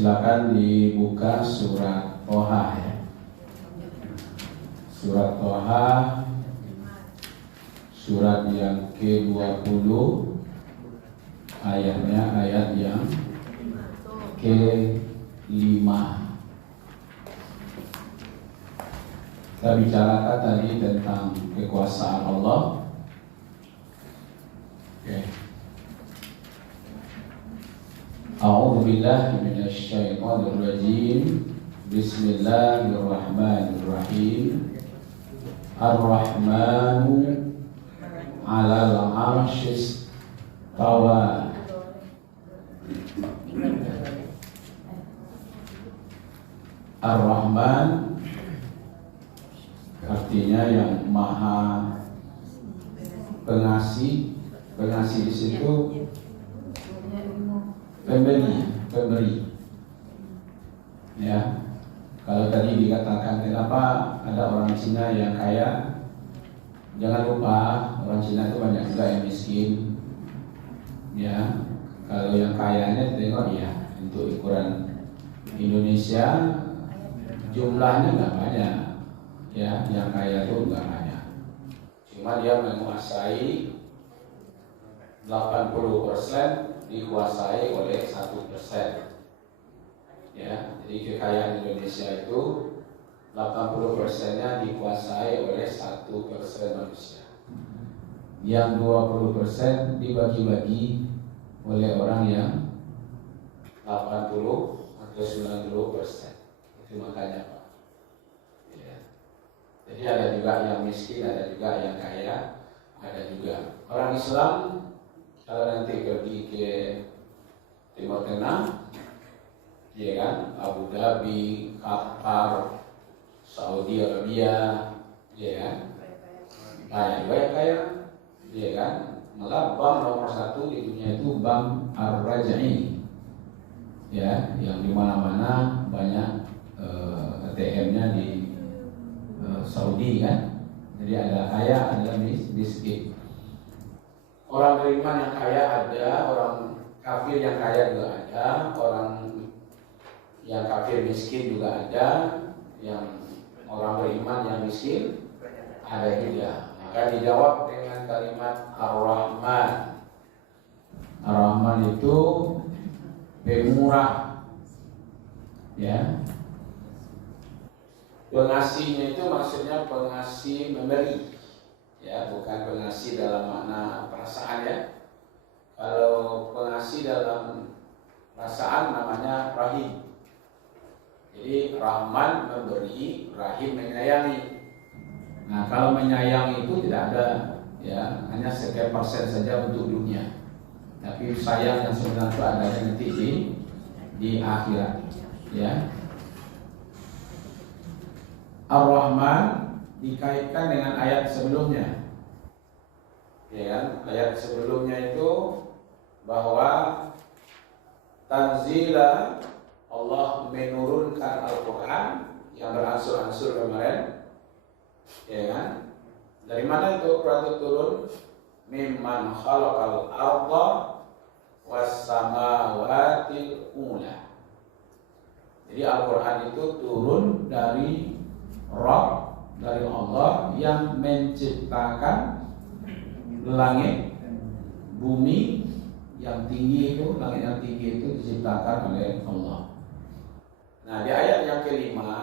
Silakan dibuka surat Toha ya. Surat Toha, surat yang ke-20, ayatnya ayat yang ke-5. Kita bicarakan tadi tentang kekuasaan Allah. Okay. A'udzu billahi minasy syaithanir rajim. Bismillahirrahmanirrahim. Ar-Rahmanu 'alal 'arsy istawa. Ar-Rahman artinya yang maha pengasih. Pengasih di situ pemberi. Ya. Kalau tadi dikatakan kenapa ada orang Cina yang kaya, jangan lupa orang Cina itu banyak juga yang miskin. Ya. Kalau yang kayanya tengok ya, untuk ukuran Indonesia jumlahnya nggak banyak. Ya, yang kaya itu nggak banyak. Cuma dia menguasai 80% dikuasai oleh 1%. Ya, jadi kekayaan Indonesia itu 80%-nya dikuasai oleh 1% manusia. Yang 20% dibagi-bagi oleh orang yang 80 atau 90%. Itu makanya Pak. Ya. Jadi ada juga yang miskin, ada juga yang kaya, ada juga orang Islam. Kalau nanti pergi ke Timur Tengah, ya kan, Abu Dhabi, Qatar, Saudi Arabia, ya kan, banyak juga yang kaya, ya kan. Malah bank nomor 1 di dunia itu Bank Ar-Raj'i, ya, yang di mana-mana banyak ATM-nya di Saudi kan. Jadi ada kaya, ada miskin. Orang beriman yang kaya ada, orang kafir yang kaya juga ada, orang yang kafir miskin juga ada, yang orang beriman yang miskin ada juga. Maka dijawab dengan kalimat Ar-Rahman. Ar-Rahman itu pemurah, ya. Pengasihnya itu maksudnya pengasih memberi. Ya, bukan pengasih dalam makna perasaan ya. Kalau pengasih dalam perasaan namanya Rahim. Jadi Rahman memberi, Rahim menyayangi. Nah, kalau menyayangi itu tidak ada, ya, hanya sekian persen saja untuk dunia. Tapi sayang yang sebenarnya itu adanya nanti di akhirat, ya. Ar-Rahman dikaitkan dengan ayat sebelumnya, ya kan? Ayat sebelumnya itu bahwa tanzila, Allah menurunkan Al-Quran yang beransur-ansur kemarin, ya kan? Dari mana itu Quran turun? Mimman khalaqal arda was samawati ula. Jadi Al-Quran itu turun dari Rabb, dari Allah yang menciptakan langit, bumi yang tinggi itu, langit yang tinggi itu diciptakan oleh Allah. Nah, di ayat yang kelima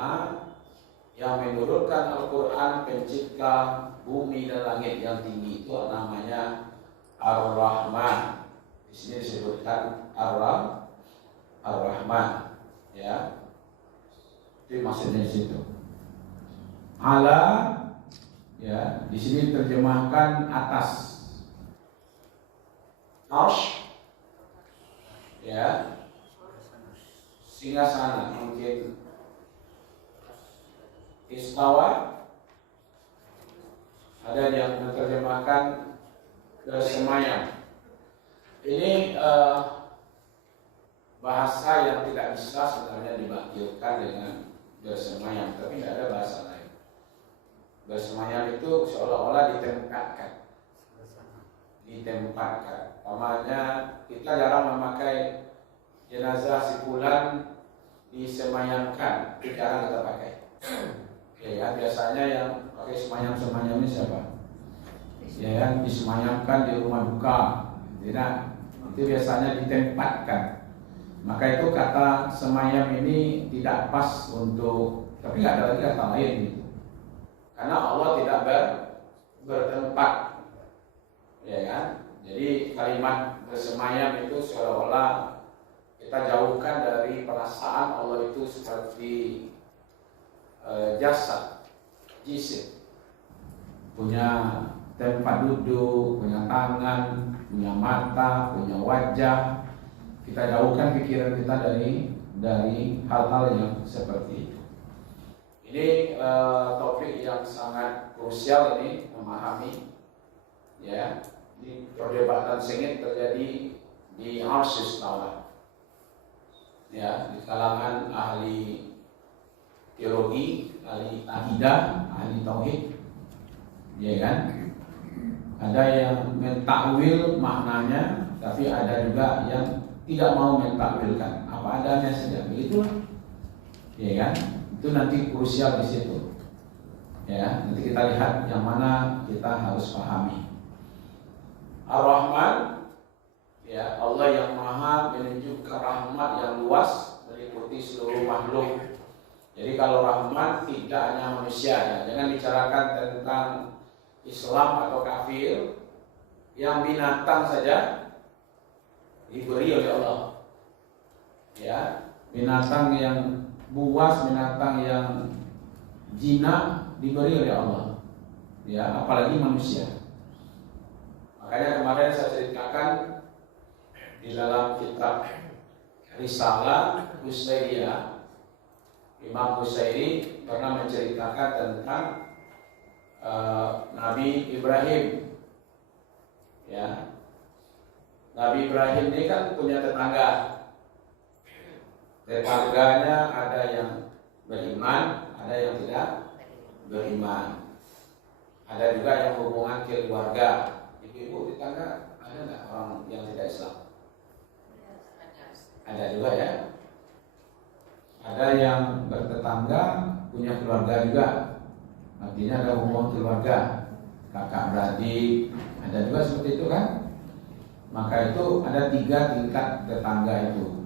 yang menurunkan Al-Quran pencipta bumi dan langit yang tinggi itu namanya Ar-Rahman. Di sini disebutkan Ar-Rahman, ya. Itu maksudnya di situ. Ala, ya, di sini terjemahkan atas. Arsh, ya, singgasana, mungkin istawa. Ada yang menerjemahkan bersemayam. Ini bahasa yang tidak bisa sebenarnya diwakilkan dengan bersemayam, tapi tidak ada bahasa lain. Bersemayam itu seolah-olah ditempatkan. Umpamanya kita jarang memakai jenazah si fulan disemayamkan, itu jarang kita pakai. Ya kan, biasanya yang pakai semayam-semayam ini siapa? Ya kan, disemayamkan di rumah duka. Tidak, itu biasanya ditempatkan. Maka itu kata semayam ini tidak pas untuk, tapi nggak ada lagi kata lain gitu. Karena Allah tidak bertempat, ya kan? Jadi kalimat bersemayam itu seolah-olah kita jauhkan dari perasaan Allah itu seperti jasad, jisim, punya tempat duduk, punya tangan, punya mata, punya wajah. Kita jauhkan pikiran kita dari hal-hal yang seperti itu. Ini topik yang sangat krusial ini memahami, ya. Di perdebatan sengit terjadi di Arsis Tawar, ya, di kalangan ahli teologi, ahli akidah, ahli tauhid, ya kan. Ada yang mentakwil maknanya, tapi ada juga yang tidak mau mentakwilkan, apa adanya saja, begitu, ya kan. Itu nanti krusial di situ, ya. Nanti kita lihat yang mana kita harus pahami. Ar-Rahman, ya, Allah yang maha menunjukkan rahmat yang luas meliputi seluruh makhluk. Jadi kalau rahmat tidak hanya manusia, ya. Jangan bicarakan tentang Islam atau kafir, yang binatang saja diberi oleh Allah, ya. Binatang yang buas, binatang yang jinak diberi oleh Allah, ya, apalagi manusia. Makanya kemarin saya ceritakan di dalam kitab Risalah Husairiyah, Imam Husairi pernah menceritakan tentang Nabi Ibrahim, ya. Nabi Ibrahim ini kan punya tetangga. Tetangganya ada yang beriman, ada yang tidak beriman. Ada juga yang hubungan keluarga. Ibu tetangga ada nggak orang yang tidak Islam? Ada juga, ya. Ada yang bertetangga punya keluarga juga, artinya ada hubungan keluarga, kakak beradik, ada juga seperti itu kan. Maka itu ada 3 tingkat tetangga itu,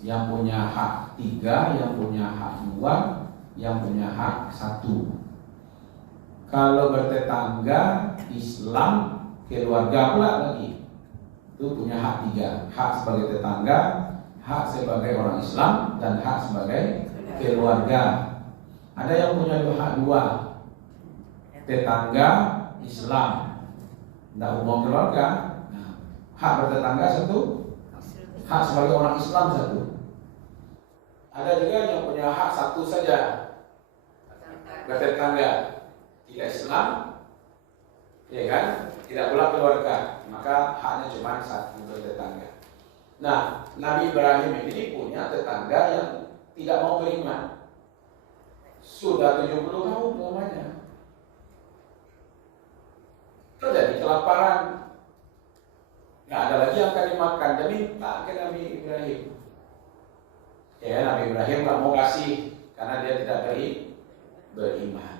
yang punya hak 3, yang punya hak 2, yang punya hak 1. Kalau bertetangga Islam, keluarga pula lagi, itu punya hak 3, hak sebagai tetangga, hak sebagai orang Islam, dan hak sebagai keluarga. Ada yang punya hak 2, tetangga Islam, tidak hubungan keluarga. Nah, hak bertetangga 1, hak sebagai orang Islam 1. Ada juga yang punya hak 1 saja, bertetangga, tidak Islam, ya kan, tidak pula keluarga, maka haknya cuma 1 bertetangga. Nah, Nabi Ibrahim ini punya tetangga yang tidak mau beriman. Sudah 70 tahun lamanya. Terjadi kelaparan, nggak ada lagi yang akan dimakan, dan minta ke Nabi Ibrahim. Ya, Nabi Ibrahim nggak mau kasih karena dia tidak beriman.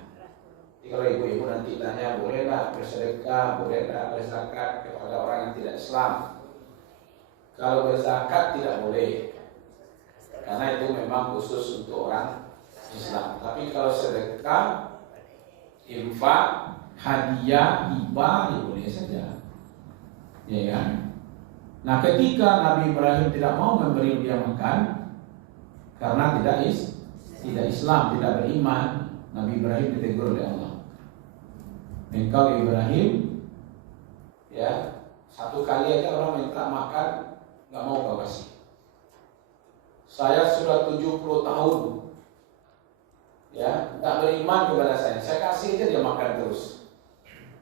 Jadi kalau ibu-ibu nanti tanya, boleh nggak bersedekah, boleh nggak berzakat kepada orang yang tidak Islam? Kalau berzakat tidak boleh, karena itu memang khusus untuk orang Islam. Tapi kalau sedekah, infak, hadiah, hibah, ya boleh saja, ya kan? Nah, ketika Nabi Ibrahim tidak mau memberi dia makan karena tidak Islam, tidak beriman, Nabi Ibrahim ditegur oleh Allah. Engkau Ibrahim, ya, 1 kali aja orang minta makan nggak mau kau kasih. Saya sudah 70 tahun, ya, nggak beriman kepada saya kasih aja dia makan terus.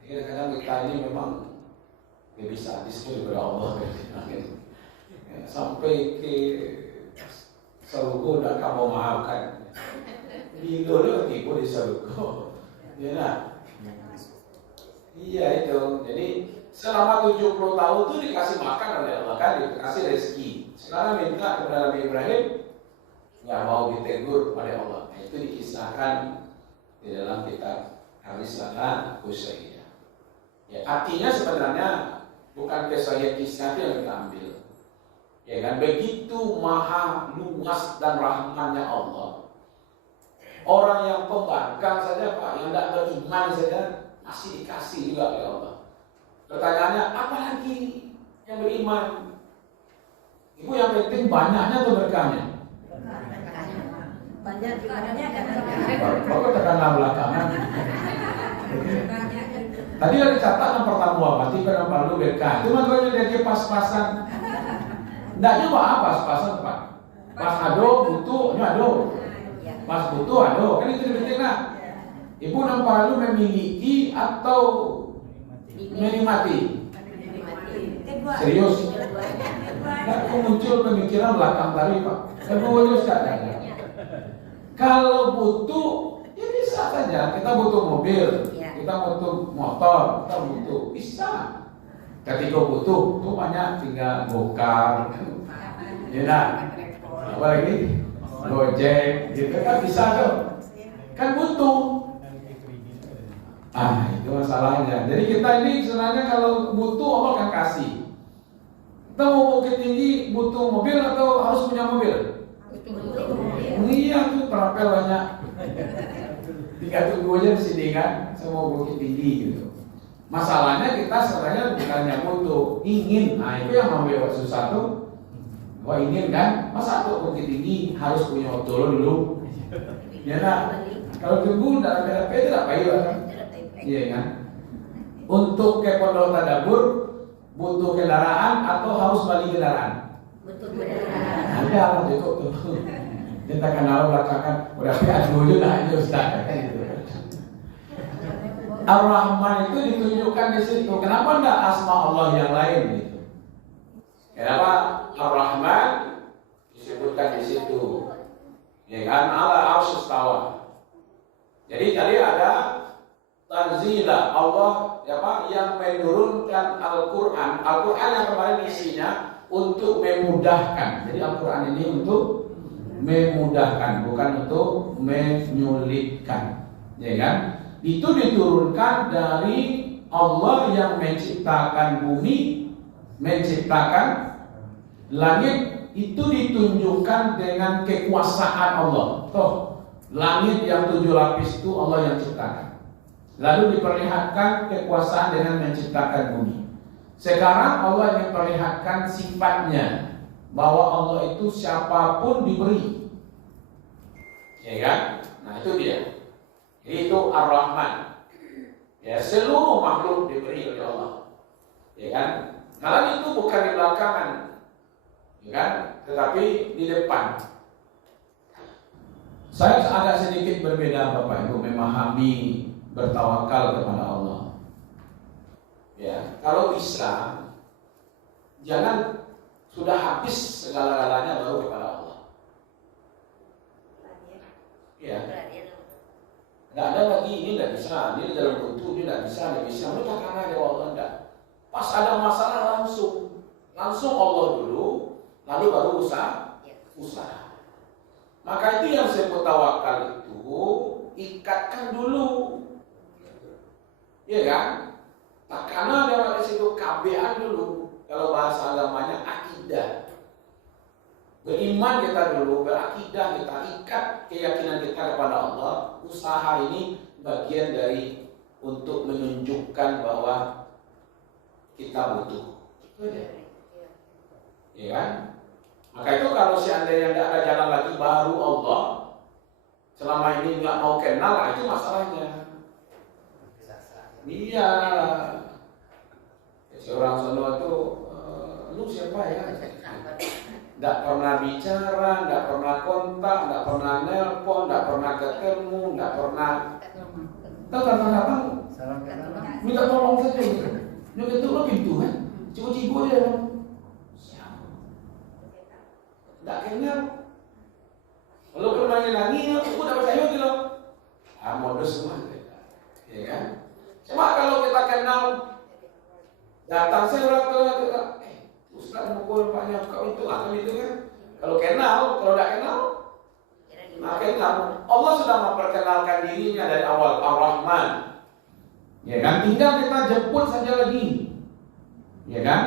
Kadang-kadang kita ini memang nggak bisa disuruh kepada Allah, ya, sampai ke surga udah kamu maafkan. Di dulu tipu di surga, ya nah. Iya itu. Jadi selama 70 tahun itu dikasih makan oleh Allah, kan, dikasih rezeki. Sekarang minta kepada Nabi Ibrahim nggak mau ditegur oleh Allah. Nah, itu dikisahkan di dalam kitab Ar-Risalah Qusairiyah. Ya, artinya sebenarnya bukan kisah yang kita ambil. Ya kan, begitu maha luas dan rahmannya Allah. Orang yang pembangkang saja Pak, yang tidak beriman saja masih dikasih juga oleh Allah. Pertanyaannya, apalagi yang beriman? Ibu, yang penting banyaknya atau berkahnya? Banyak Bapak tekanlah belakangan. Tadi ada catatan pertama mati karena perlu berkah. Cuma kalau dia pas-pasan. Tidak juga pas-pasan Pak. Pas ado butuh, ado. Pas butuh ado. Kan itu penting lah. Ibu nampak lu memiliki atau menikmati? Serius? Tidak muncul pemikiran belakang tadi Pak. Kedua Ustaz. Kalau butuh, ya bisa saja. Kita butuh mobil, kita butuh motor, kita butuh, bisa. Ketika butuh, tuh banyak tinggal bongkar, ya, apa lagi, Gojek, gitu kan bisa tuh. Kan butuh. Itu masalahnya. Jadi kita ini sebenarnya kalau butuh Allah akan kasih. Kita mau bukit tinggi butuh mobil atau harus punya mobil? Iya tuh terapel banyak. Tiga tunggu aja di sini kan, semua bukit tinggi gitu. Masalahnya kita sebenarnya bukannya butuh, ingin. Nah itu yang membuat susah tuh. Wah ingin kan, masa tuh bukit tinggi harus punya motor dulu. Ya nah, kalau tunggu dalam PDP tidak payah kan? Iya kan? Untuk ke pondok tadabbur butuh kendaraan atau harus balik kendaraan? Butuh kendaraan. Ada apa cukup tuh? Kita kenal belakangan udah aduh juga itu Ustaz kan gitu. Ar-Rahman itu ditunjukkan di situ. Kenapa enggak asma Allah yang lain gitu? Kenapa Ar-Rahman disebutkan di situ? Ya kan, ala arsyus tawa. Jadi tadi ada tanzila Allah ya Pak, yang menurunkan Al-Qur'an. Al-Qur'an yang kemarin isinya untuk memudahkan. Jadi Al-Qur'an ini untuk memudahkan, bukan untuk menyulitkan. Ya kan? Itu diturunkan dari Allah yang menciptakan bumi, menciptakan langit. Itu ditunjukkan dengan kekuasaan Allah. Toh, langit yang 7 lapis itu Allah yang ciptakan. Lalu diperlihatkan kekuasaan dengan menciptakan bumi. Sekarang Allah memperlihatkan sifatnya, bahwa Allah itu siapapun diberi. Ya kan? Nah itu dia. Itu Ar-Rahman. Ya, seluruh makhluk diberi oleh Allah. Ya kan? Karena itu bukan di belakangan. Ya kan? Tetapi di depan. Saya agak sedikit berbeda Bapak Ibu memahami bertawakal kepada Allah. Ya, kalau bisa jangan sudah habis segala-galanya baru kepada Allah. Ya. Nggak ada lagi, ini nggak bisa, ini dalam butuh, ini nggak bisa, Lu takkan aja Allah enggak. Pas ada masalah langsung Allah dulu, lalu baru usaha. Maka itu yang disebut tawakal itu, ikatkan dulu, ya kan? Karena ada situ KBA dulu, kalau bahasa agamanya akidah. Beriman kita dulu, berakidah kita, ikat keyakinan kita kepada Allah. Usaha ini bagian dari untuk menunjukkan bahwa kita butuh. Ya kan? Maka itu kalau seandainya tidak ada jalan lagi baru Allah, selama ini nggak mau kenal, itu masalahnya. Iya. Seorang sono itu, lu siapa ya? Nggak pernah bicara, nggak pernah kontak, nggak pernah nelpon, nggak pernah ketemu, nggak pernah. Datang, minta tolong saja gitu. Dia ketuk lo pintu kan, cipu-cipu dia kan. Nggak kenal. Kalau bermain lagi, aku dapat saya gitu. Modus semua, ya kan? Cuma kalau kita kenal, datang saya orang tua, Ustaz mukul banyak kau itu atau itu kan. Kalau kenal, kalau tidak kenal, Allah sudah memperkenalkan dirinya dari awal, Ar-Rahman. Ya kan, tinggal kita jemput saja lagi. Ya kan?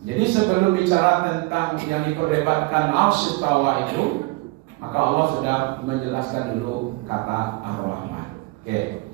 Jadi sebelum bicara tentang yang diperdebatkan Arsy Istawa itu, maka Allah sudah menjelaskan dulu kata Ar-Rahman. Oke.